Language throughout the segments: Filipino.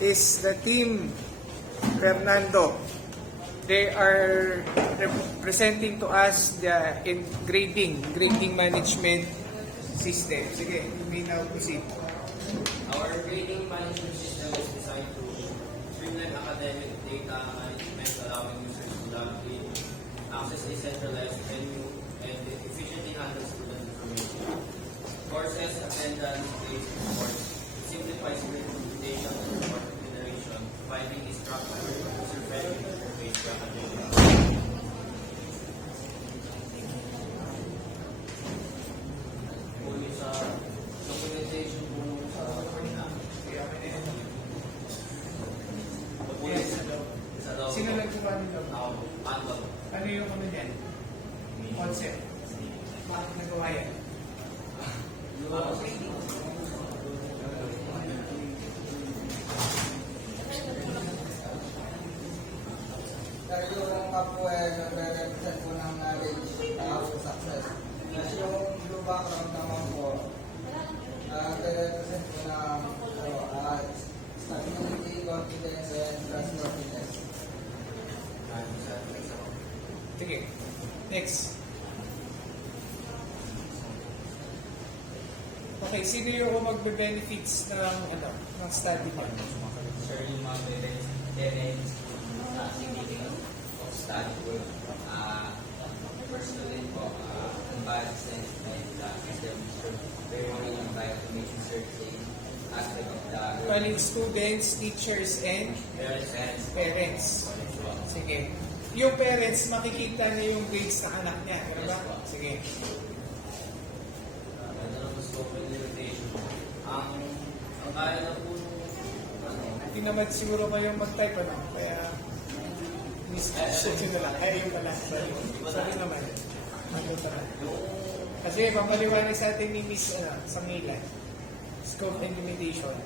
is the team Fernando. They are presenting to us the grading management system. Sige, you may now proceed. Our grading management system is designed to streamline academic data management, allowing users to log in, access a centralized venue, and efficiently handle student information. Courses, attendance, grades, reports, simplifies computation and report generation, providing a structured, user-friendly interface to academics. Sa documentation po sa Sino nagkuha nito? Anton. Ano yung ano niyan? Concept. Bakit nagawa yan? Dahil yung po nagre-represent po ng knowledge of success. Kasi yung blue background naman po, nagre-represent po ng stability, confidence, and trustworthiness. Sige. Next. Okay, sino yung magbe-benefits ng study mo? Sir, yung mga parents sa significance of study work, personally po, ang assistance and system very willing by automation searching aspect of the Bali, students, teachers, and parents. Sige. Yung parents, makikita niya yung grades ng anak niya. Ano ba? Sige. scope and limitation. Ang kaya na po Hindi naman siguro kayong mag-type, ano? Kaya, misconception na lang. Kaya yung pala. Sorry naman. Ano naman. Kasi papaliwanag sa atin ni Miss Sangilan. Scope and limitation.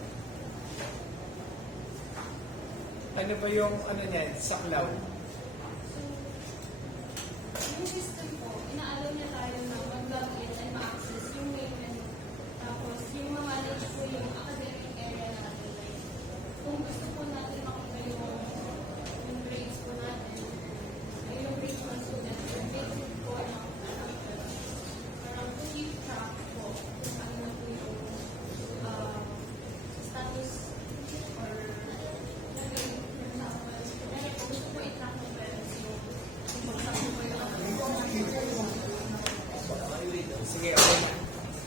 Ano ba yung niyan sa cloud? Yung system po, inaalaw niya tayo na mag-login and ma-access yung main menu. Tapos, yung ma-manage po yung academic area natin. Kung gusto po natin makita yung grades po natin, yung grades ng students, yung basic po ng parang to keep track po kung ano na po yung status or gusto po i-track ng parents Sige, okay na.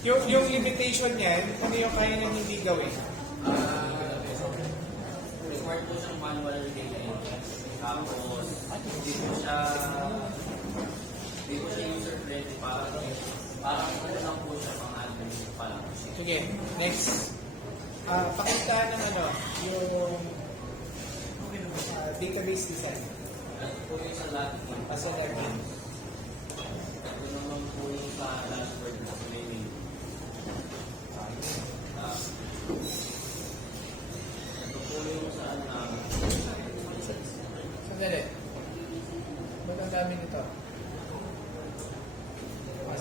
Yung limitation niyan, ano yung kaya nang hindi gawin? required po siyang manual data entry. Tapos, hindi po siya user-friendly. Parang ano lang po siya pang admin pa lang. Sige, next. Pakita ng yung database design. Ito po yung sa lahat po. As an admin. Ito naman po yung sa dashboard na menu. Ito po yung sa Sandali. Ba't ang dami nito?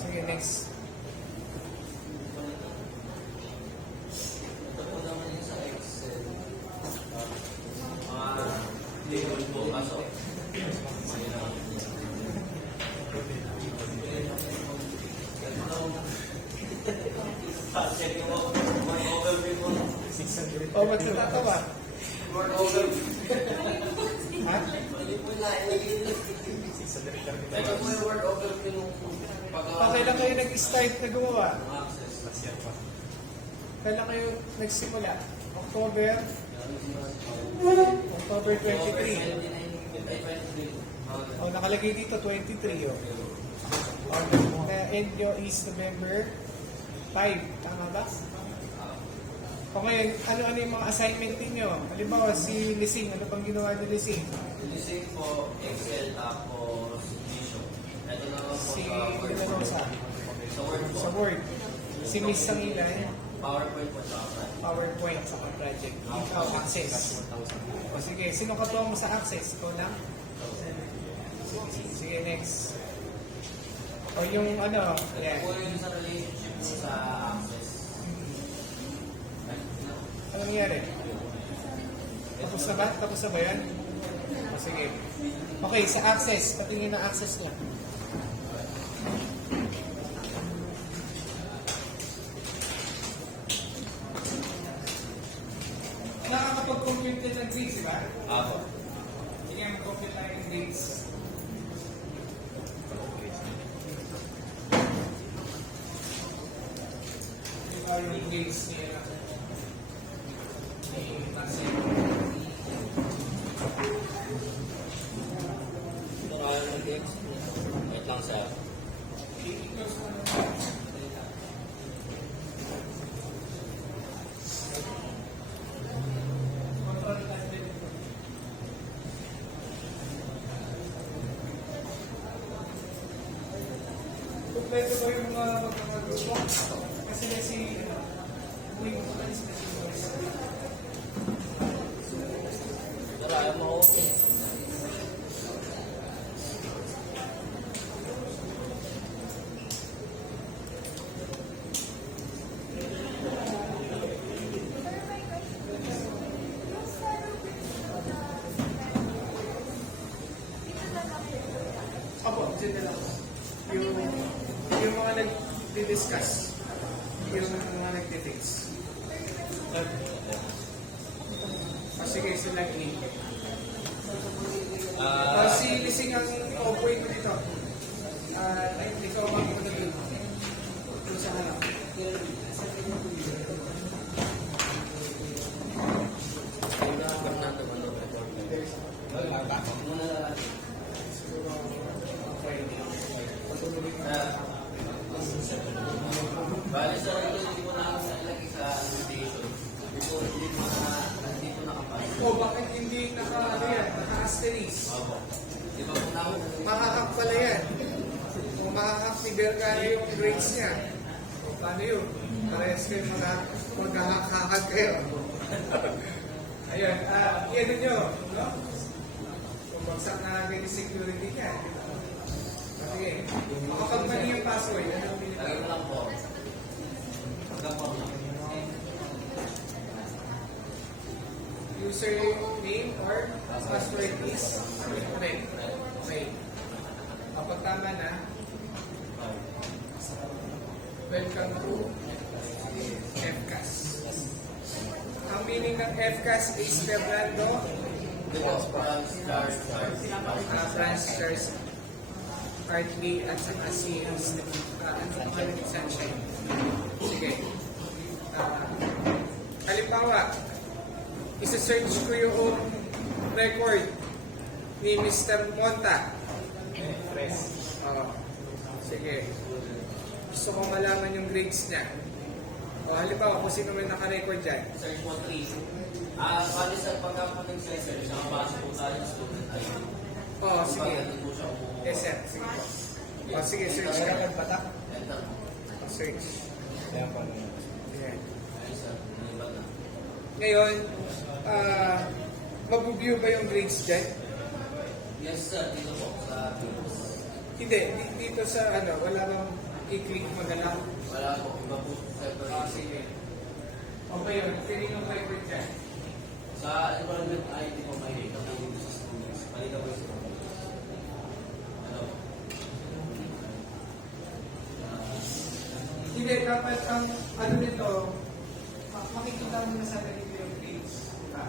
Sige, next. ito po naman yung sa Excel. Mga table po. Kaso, Oh, ba't natatawa? Word overview. Ha? Ito po yung word overview nung Kailan kayo nag-start na gumawa? access. Kailan kayo nagsimula? October 23. Oh, nakalagay dito 23. Oh. End nyo is November 5. Tama ba? O ngayon, ano yung mga assignment ninyo? Halimbawa, si Lising, ano bang ginawa ni Lising? Lising po, Excel, tapos Vision. Ito naman po Si, sa Word. Sa Word po. sa Word. Si Miss Sangilan, PowerPoint po sa PowerPoint sa project. Ikaw, Access. O sige, sino katuwa mo sa Access? Ikaw lang? Sige, next. O yung Ito yan. po yung sa relationship po sa Access. Ano nangyari? Tapos na ba? Tapos na ba yan? O, sige. Okay, sa access. Patingin na access niya. Nakakapag-compute din ng grades, di ba? Apo. Sige, mag-compute tayo ng grades. Di ba yung grades niya? Ni Marcel. Ito na kayo ng text. Wait lang sir. I-close mo na. Control natin. Kompleto ba yung mga magkakagrupo? Kasi si Uy, makalis na si Boris. Pero ayaw mo okay. Opo, dyan na lang. Yung mga nag-discuss, yung mga nag-fix. Sige, sila ini. Si Lising ang opoy ko dito. Ikaw ang ako na dito. Doon sa harap. Hanggang natin ano record. Muna na natin. Siguro, okay. Patuloy ka. Bali sa rin hindi ko na ako nailagay sa invitation. Before hindi mo na nandito nakapasok. O, bakit hindi naka-asterisk? Opo. Di ba kung ako Makakak pala yan. Kung makakak ni Bergara yung grades niya. O, paano yun? Parehas kayo maghahakakad kayo. Ayun, yan nyo, no? Kung bagsak na agad yung security niya. Sige, kapag mali yung password, ano ang lagay pinipili? mo lang po. Hanggang po lang. Username or password is okay. Okay. Kapag tama na, welcome to FCAS. Ang meaning ng FCAS is Fernando Francis Partly at saka si ano pa ni Sunshine. Sige. Halimbawa, isa-search ko yung record ni Mr. Monta. Sige. Gusto ko malaman yung grades niya. O halimbawa, kung sino may naka-record dyan. Search mo 3. Bali sa pagkakapunod sa search, nakapasok po tayo sa student ID. Sige. Pag po siya umuha. Yes, sir. Sige po. Sige, search ka. Enter. Search. Ayan. Ayun sir, nalibat na. Ngayon, mag-view ba yung grades dyan? Yes sir, dito po sa Teams. Hindi. Dito sa wala bang i-click magalaw? Wala po, iba po separate. Sige. Okay yun. Tinignan ko record dyan. Sa environment ID po may data na dito sa students. Malika po yung students. Ano? Hindi, dapat ang nito, makikita mo na sa ganito yung grades. Diba?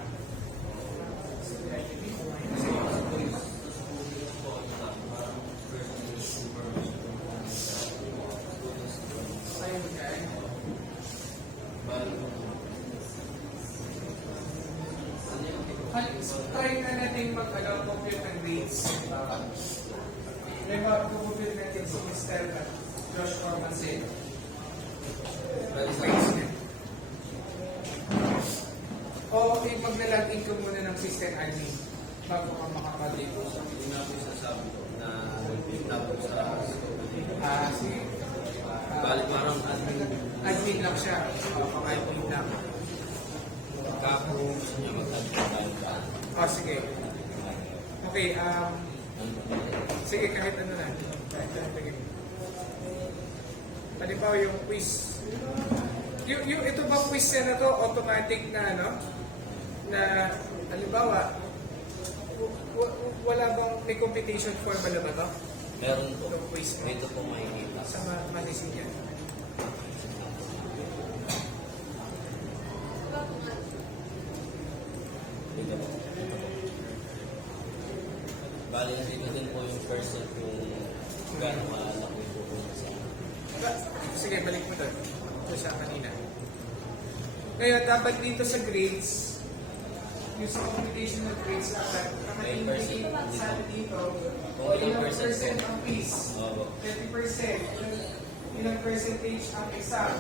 Ayun dyan. Try na natin mag-compute ng grades. May mag-compute natin si Mr. Joshua Mancero. O mag-login ka muna ng system admin bago ka makapag-date. Hindi na po sasabi ko na tapos sa student. Sige. Bali parang admin. Admin lang siya. Pang-admin lang. Kapo gusto niya mag-admin tayo sa Sige. Okay, sige, kahit ano na. Halimbawa yung quiz. Yung ito bang quiz na to, automatic na na halimbawa, wala bang may competition formula ba to? Meron po. Itong quiz mo? Ito po makikita. Sa manisin yan. Dito po. Bali na dito din po yung percent kung gano'ng kalaki po po sa Sige, balik mo doon. Ito siya kanina. Ngayon, dapat dito sa grades, yung sa computation ng grades, dapat May nakatingin percent sa dito, Kung o ilang ilang percent percent po. ang quiz, Oo. 30%, ilang percentage ang exam,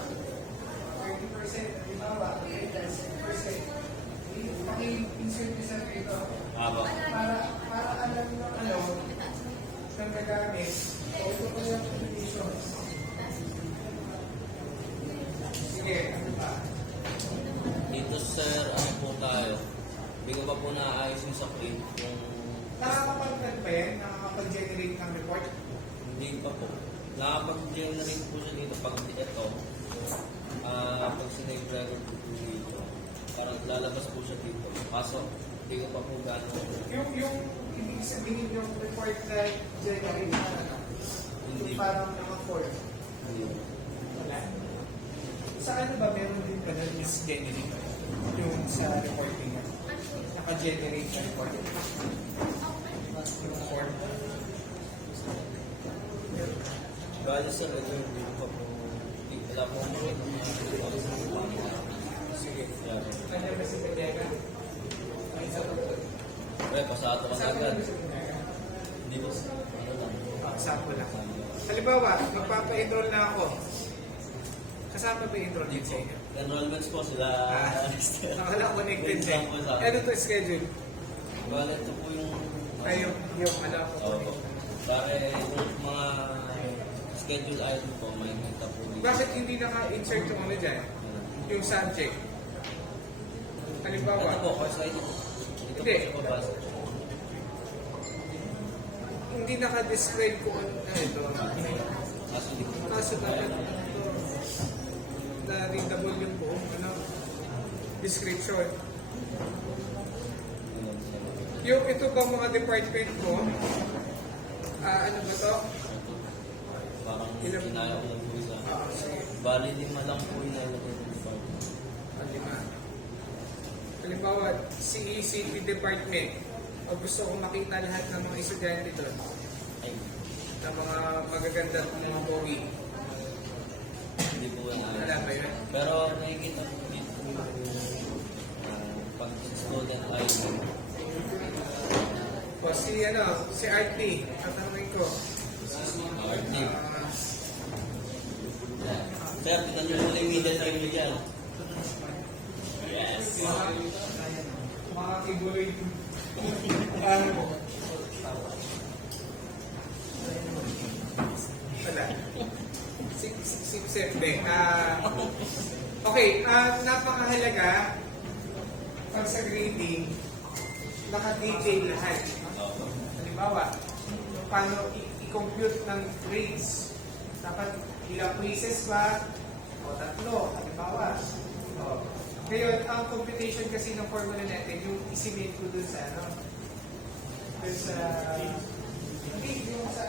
30%, halimbawa, 30%. Paki-insert nyo sa dito, Aba. para alam nyo ano, saan gagamit. O ito po yung computation. Sige, ano pa? Dito sir, ano po tayo? Hindi ko pa po naayos yung sa print. Yung Nakakapag-plan ba yan? Nakakapag-generate ng report? hindi pa po. Nakapag-generate po siya dito pag ito. Pag sinave record po dito. Parang lalabas po siya dito. Kaso, hindi ko pa po gano'n. Yung ibig sabihin yung report na generate na ano? Hindi. Yung parang naka-form. Wala. Sa ano ba meron din ka na is generate? Yung sa reporting na. Naka-generate na report. Yung form. Bali sir, ito yung hindi ko pa po. Wala po mga Sige. Yeah. Kanya ba si Pedega? Ay, sa Pasato ka Saan agad. ba si Pedega? Hindi po. Ano lang. Sample lang. Halimbawa, magpapa-enroll na ako. Kasama ba yung enrollment sa inyo? Enrollments po sila. Nakala connected Wait din. lang po sa Ano to schedule? Bali, ito po yung... Ay, yung ano ako. Oo. Pare, yung mga schedule item po, may kita po dito. Bakit hindi naka-insert yung ano dyan? Yung subject? Halimbawa, Ito po, course ID. Ito Hindi. po yung babasa. hindi naka-describe kung ano ito. Kaso di ko. Kaso dapat ito, na-readable yung buong ano, description. Yung ito bang mga department mo, ano ba to? Parang Ilang- kinaya ko lang po isa. Sige. Bali, lima lang po yung nalagay ko sa Lima. Halimbawa, CECP department. O gusto kong makita lahat ng mga estudyante doon. Ay, Na mga magaganda at mga pogi. hindi po yung Wala ba yun? Pero nakikita po dito yung pag student ID. O si RT, tatanungin ko. RT. Sir, tignan nyo muna yung media time nyo dyan. Yes. Mga kibuloy. Wala. Simple. Okay, napakahalaga pag sa grading, naka-detail lahat. Halimbawa, paano i-compute ng grades. Dapat ilang quizzes ba? O tatlo, halimbawa. O. Ngayon, ang computation kasi ng formula natin, yung isimate ko dun sa dun sa, yung sa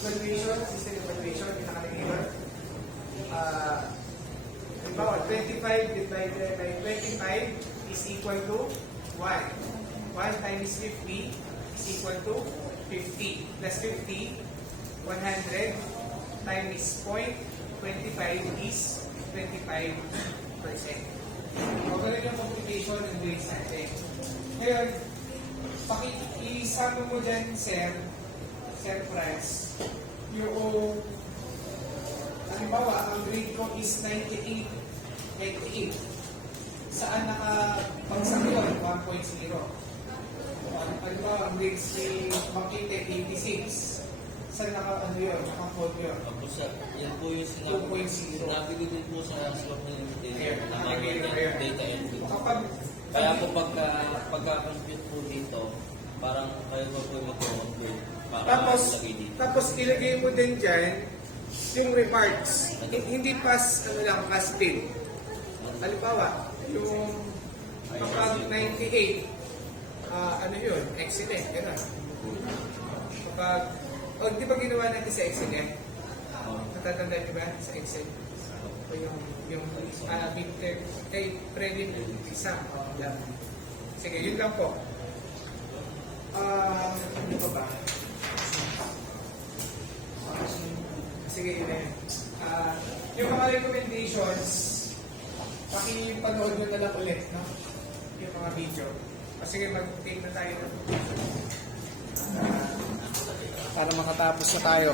evaluation, system evaluation, yung nakalagay doon. Halimbawa, 25 divided by 25 is equal to 1. 1 times 50 is equal to 50. Plus 50, 100 times 0.25 is 25%. O, ganun yung computation ng grades natin. Ngayon, isama mo dyan, Sir Franz, yung, halimbawa, ang grade ko is 98. Saan nakapagsak yun? 1.0. Halimbawa, ang grade si Makite, 86. Saan naka-code yun? Tapos sir, yan po yung sinabi 2.0. Sinabi ko din po sa slot na yung Ayan, nakalagay ayan, ng ayan. data entry. Kapag Kaya po pagka-compute po dito, parang kayo pa po yung mag-compute para ilagay dito. Tapos ilagay mo din dyan yung remarks. Hindi pass fail. Halimbawa, yung Kapag 98, ano yun? Excellent. Gano'n. Kapag, di ba ginawa natin sa excellent? Natatanda niyo ba sa excel? O yung midterm, prelim exam. Yeah. Sige, yun lang po. Ano pa ba? Sige, yun na yun. Yung mga recommendations, pakipanood nyo na lang ulit, no? Yung mga video. Sige, mag-take na tayo. Para makatapos na tayo.